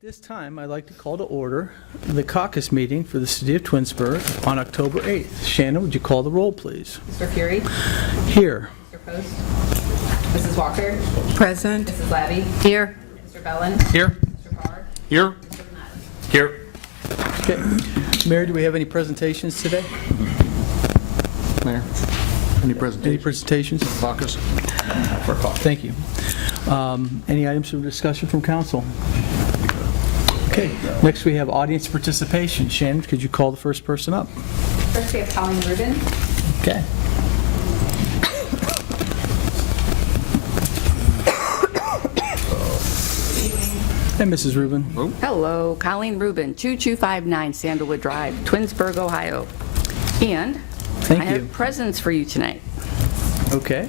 At this time, I'd like to call to order the caucus meeting for the City of Twinsburg on October 8th. Shannon, would you call the roll, please? Mr. Fury? Here. Mr. Post? Mrs. Walker? Present. Mrs. Labby? Here. Mr. Bellin? Here. Mr. Carr? Here. Mr. Donato? Here. Okay. Mary, do we have any presentations today? Mayor, any presentations? Any presentations? Caucus? For caucus. Thank you. Any items for discussion from council? Okay. Next, we have audience participation. Shannon, could you call the first person up? First, we have Colleen Rubin. Okay. Hey, Mrs. Rubin. Hello, Colleen Rubin, 2259 Sandalwood Drive, Twinsburg, Ohio. And Thank I you. have presents for you tonight. Okay.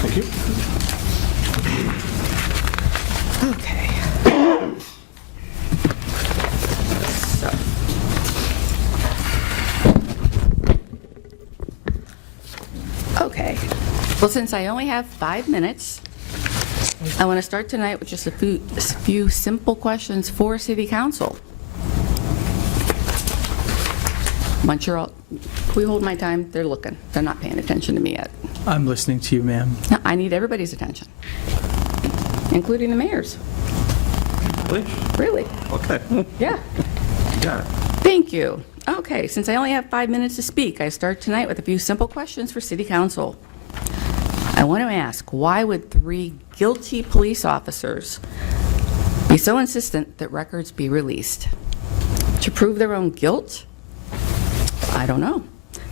Thank you. Okay. So. Okay. Well, since I only have 5 minutes, I want to start tonight with just a few simple questions for City Council. Once you're all, can we hold my time? They're looking. They're not paying attention to me yet. I'm listening to you, ma'am. No, I need everybody's attention, including the mayor's. Please. Really? Okay. Yeah. You got it. Thank you. Okay, since I only have 5 minutes to speak, I start tonight with a few simple questions for City Council. I want to ask, why would 3 guilty police officers be so insistent that records be released? To prove their own guilt? I don't know.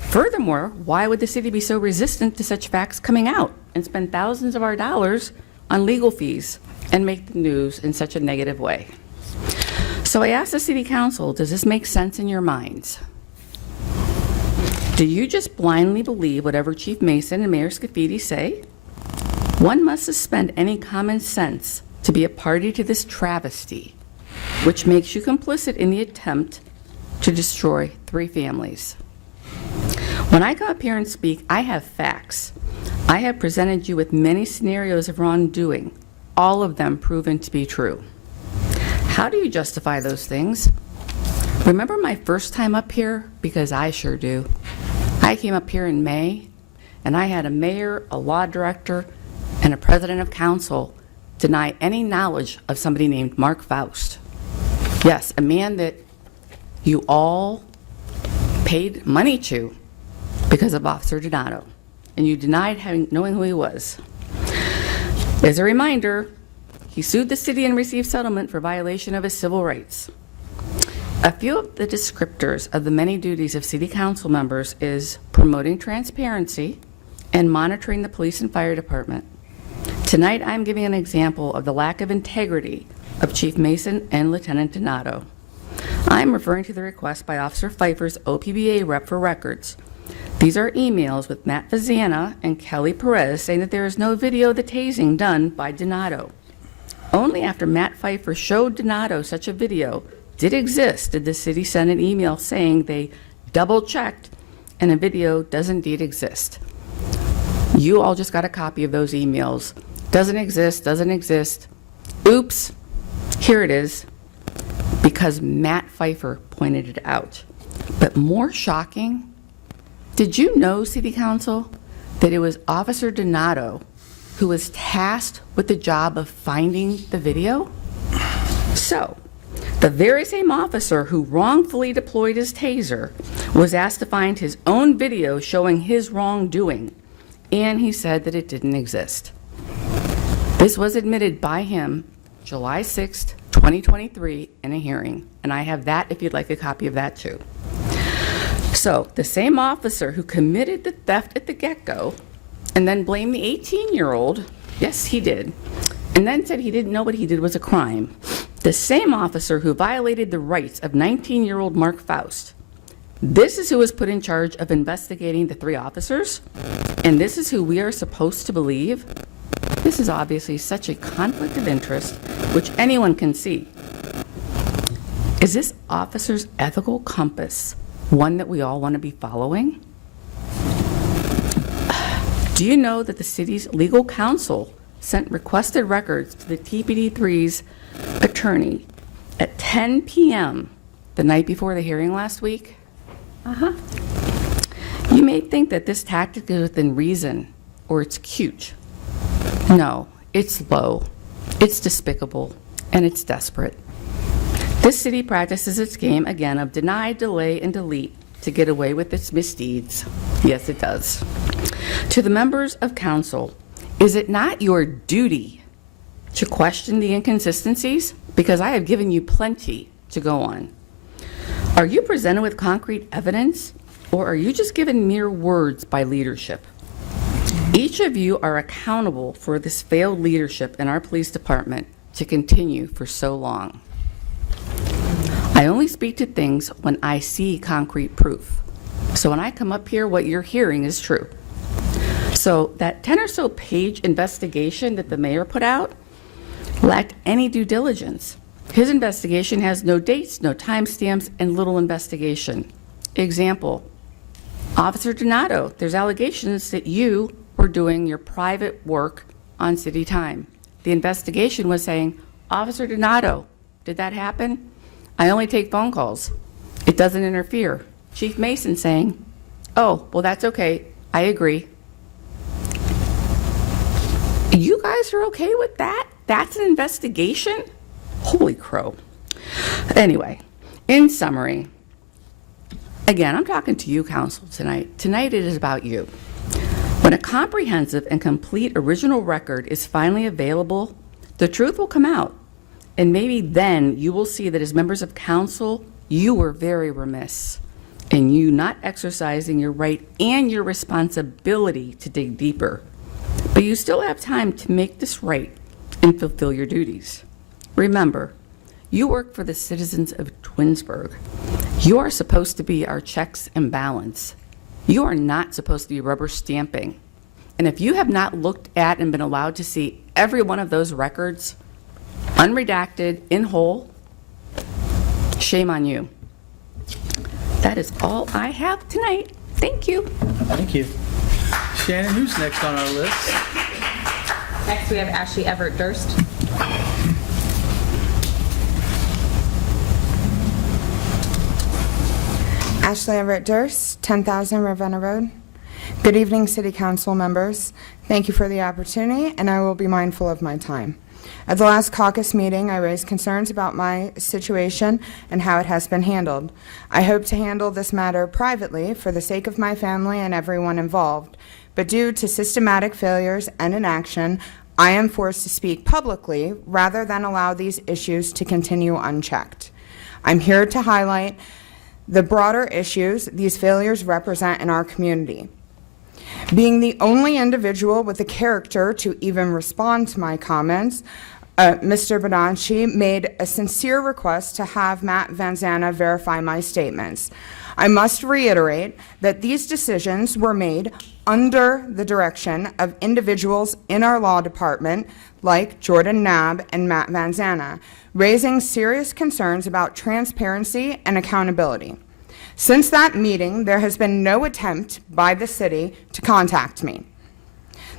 Furthermore, why would the city be so resistant to such facts coming out and spend thousands of our dollars on legal fees and make the news in such a negative way? So I asked the City Council, does this make sense in your minds? Do you just blindly believe whatever Chief Mason and Mayor Scafidi say? One must suspend any common sense to be a party to this travesty, which makes you complicit in the attempt to destroy 3 families. When I come up here and speak, I have facts. I have presented you with many scenarios of wrongdoing, all of them proven to be true. How do you justify those things? Remember my first time up here? Because I sure do. I came up here in May, and I had a mayor, a law director, and a president of council deny any knowledge of somebody named Mark Faust. Yes, a man that you all paid money to because of Officer Donato, and you denied knowing who he was. As a reminder, he sued the city and received settlement for violation of his civil rights. A few of the descriptors of the many duties of city council members is promoting transparency and monitoring the police and fire department. Tonight, I'm giving an example of the lack of integrity of Chief Mason and Lieutenant Donato. I'm referring to the request by Officer Pfeiffer's OPBA rep for records. These are emails with Matt Fazana and Kelly Perez saying that there is no video of the tasing done by Donato. Only after Matt Pfeiffer showed Donato such a video did exist did the city send an email saying they double-checked and a video does indeed exist. You all just got a copy of those emails. Doesn't exist, doesn't exist. Oops, here it is, because Matt Pfeiffer pointed it out. But more shocking, did you know, City Council, that it was Officer Donato who was tasked with the job of finding the video? So, the very same officer who wrongfully deployed his taser was asked to find his own video showing his wrongdoing, and he said that it didn't exist. This was admitted by him July 6th, 2023 in a hearing, and I have that if you'd like a copy of that too. So, the same officer who committed the theft at the get-go and then blamed the 18-year-old, yes, he did, and then said he didn't know what he did was a crime. The same officer who violated the rights of 19-year-old Mark Faust. This is who was put in charge of investigating the 3 officers, and this is who we are supposed to believe. This is obviously such a conflict of interest, which anyone can see. Is this officer's ethical compass one that we all want to be following? Do you know that the city's legal counsel sent requested records to the TPD3's attorney at 10 p.m. the night before the hearing last week? You may think that this tactic is within reason or it's cute. No, it's low, it's despicable, and it's desperate. This city practices its game again of deny, delay, and delete to get away with its misdeeds. Yes, it does. To the members of council, is it not your duty to question the inconsistencies? Because I have given you plenty to go on. Are you presented with concrete evidence, or are you just given mere words by leadership? Each of you are accountable for this failed leadership in our police department to continue for so long. I only speak to things when I see concrete proof. So when I come up here, what you're hearing is true. So that 10 or so page investigation that the mayor put out lacked any due diligence. His investigation has no dates, no timestamps, and little investigation. Example, Officer Donato, there's allegations that you were doing your private work on city time. The investigation was saying, Officer Donato, did that happen? I only take phone calls. It doesn't interfere. Chief Mason saying, oh, well, that's okay. I agree. You guys are okay with that? That's an investigation? Holy crow. Anyway, in summary, again, I'm talking to you, council, tonight. Tonight it is about you. When a comprehensive and complete original record is finally available, the truth will come out. And maybe then you will see that as members of council, you were very remiss in you not exercising your right and your responsibility to dig deeper. But you still have time to make this right and fulfill your duties. Remember, you work for the citizens of Twinsburg. You are supposed to be our checks and balance. You are not supposed to be rubber stamping. And if you have not looked at and been allowed to see every one of those records, unredacted, in whole, shame on you. That is all I have tonight. Thank you. Thank you. Shannon, who's next on our list? Next, we have Ashley Everett Durst. Ashley Everett Durst, 10,000 Ravenna Road. Good evening, City Council members. Thank you for the opportunity, and I will be mindful of my time. At the last caucus meeting, I raised concerns about my situation and how it has been handled. I hope to handle this matter privately for the sake of my family and everyone involved, but due to systematic failures and inaction, I am forced to speak publicly rather than allow these issues to continue unchecked. I'm here to highlight the broader issues these failures represent in our community. Being the only individual with the character to even respond to my comments, Mr. Bonacci made a sincere request to have Matt Vanzana verify my statements. I must reiterate that these decisions were made under the direction of individuals in our law department like Jordan Knabb and Matt Vanzana, raising serious concerns about transparency and accountability. Since that meeting, there has been no attempt by the city to contact me.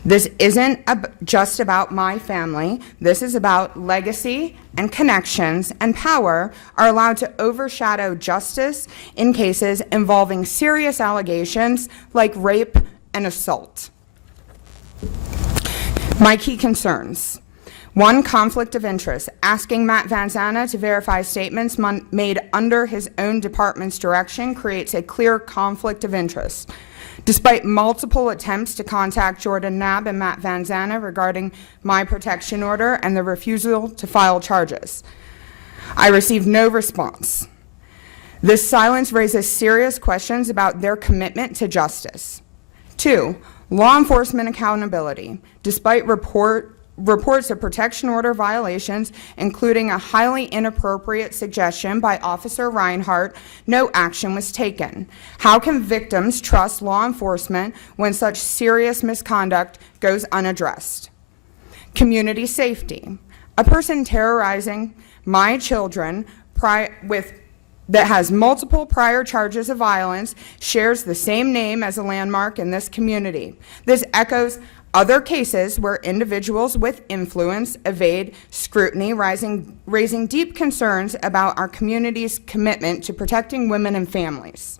This isn't just about my family. This is about legacy and connections, and power are allowed to overshadow justice in cases involving serious allegations like rape and assault. My key concerns. 1, conflict of interest. Asking Matt Vanzana to verify statements made under his own department's direction creates a clear conflict of interest. Despite multiple attempts to contact Jordan Knabb and Matt Vanzana regarding my protection order and the refusal to file charges, I received no response. This silence raises serious questions about their commitment to justice. 2, law enforcement accountability. Despite reports of protection order violations, including a highly inappropriate suggestion by Officer Reinhardt, no action was taken. How can victims trust law enforcement when such serious misconduct goes unaddressed? Community safety. A person terrorizing my children with that has multiple prior charges of violence shares the same name as a landmark in this community. This echoes other cases where individuals with influence evade scrutiny, raising deep concerns about our community's commitment to protecting women and families.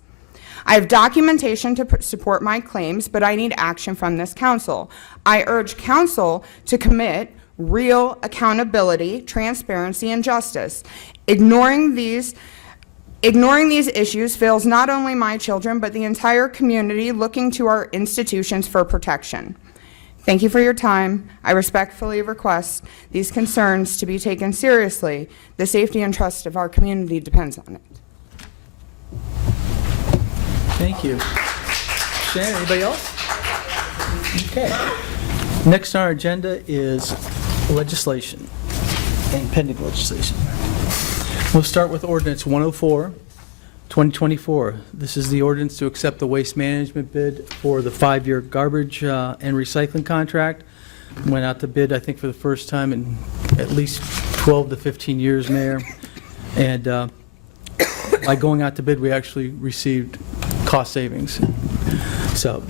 I have documentation to support my claims, but I need action from this council. I urge council to commit real accountability, transparency, and justice. Ignoring these issues fails not only my children, but the entire community looking to our institutions for protection. Thank you for your time. I respectfully request these concerns to be taken seriously. The safety and trust of our community depends on it. Thank you. Shannon, anybody else? Okay. Next on our agenda is legislation and pending legislation. We'll start with ordinance 104, 2024. This is the ordinance to accept the waste management bid for the 5-year garbage and recycling contract. Went out to bid, I think, for the first time in at least 12 to 15 years, Mayor. And by going out to bid, we actually received cost savings. So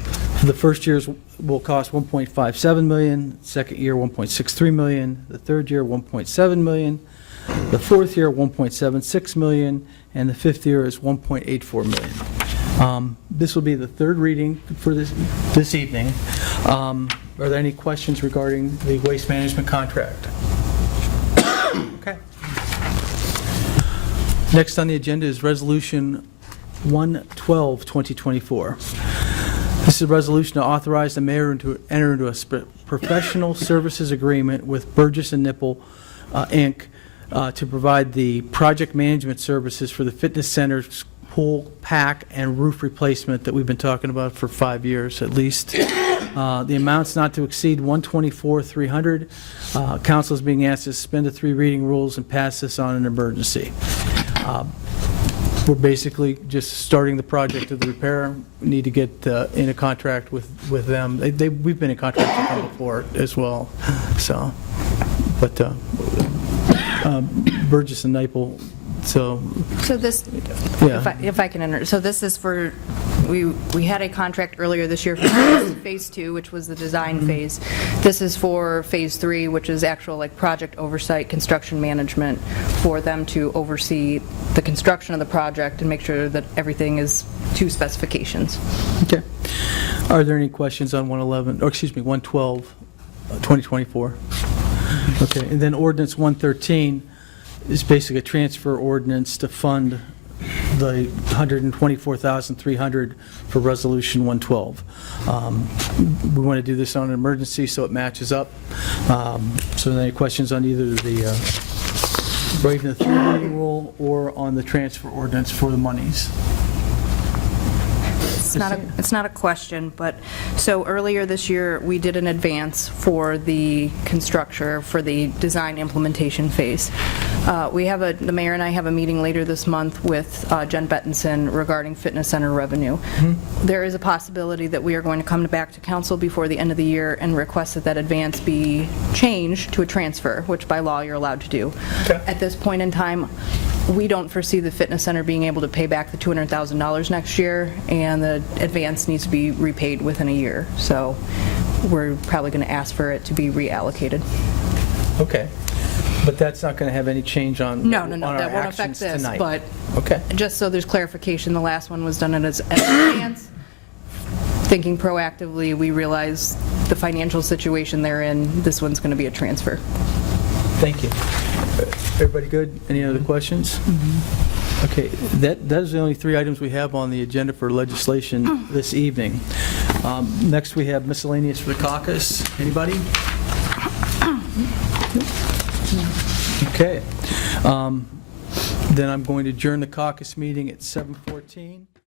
the first year's will cost $1.57 million, second year $1.63 million, the third year $1.7 million, the fourth year $1.76 million, and the fifth year is $1.84 million. This will be the third reading for this evening. Are there any questions regarding the waste management contract? Okay. Next on the agenda is Resolution 112, 2024. This is a resolution to authorize the mayor to enter into a professional services agreement with Burgess and Nipple, Inc., to provide the project management services for the fitness center's pool, pack, and roof replacement that we've been talking about for 5 years at least. The amount's not to exceed $124,300. Council is being asked to suspend the 3 reading rules and pass this on an emergency. We're basically just starting the project of the repair. We need to get in a contract with them. We've been in contract with them before as well. So, but Burgess and Nipple. So this, yeah. if I can enter, so this is for, we had a contract earlier this year for phase 2, which was the design phase. This is for phase 3, which is actual like project oversight, construction management, for them to oversee the construction of the project and make sure that everything is to specifications. Okay. Are there any questions on 112, 2024? Okay, and then ordinance 113 is basically a transfer ordinance to fund the $124,300 for resolution 112. We want to do this on an emergency so it matches up. So any questions on either the waiving the 3 reading rule or on the transfer ordinance for the monies? It's not a question, but so earlier this year, we did an advance for the construction, for the design implementation phase. The mayor and I have a meeting later this month with Jen Bettinson regarding fitness center revenue. Mm-hmm. There is a possibility that we are going to come back to council before the end of the year and request that advance be changed to a transfer, which by law you're allowed to do. Okay. At this point in time, we don't foresee the fitness center being able to pay back the $200,000 next year, and the advance needs to be repaid within a year. So we're probably going to ask for it to be reallocated. Okay. But that's not going to have any change on No, on that our won't affect actions this, tonight. but okay. Just so there's clarification, the last one was done as an advance. Thinking proactively, we realize the financial situation they're in, this one's going to be a transfer. Thank you. Everybody good? Any other questions? Mm-hmm. Okay, those are the only 3 items we have on the agenda for legislation this evening. Next, we have miscellaneous for the caucus. Anybody? Okay. Then I'm going to adjourn the caucus meeting at 7:14.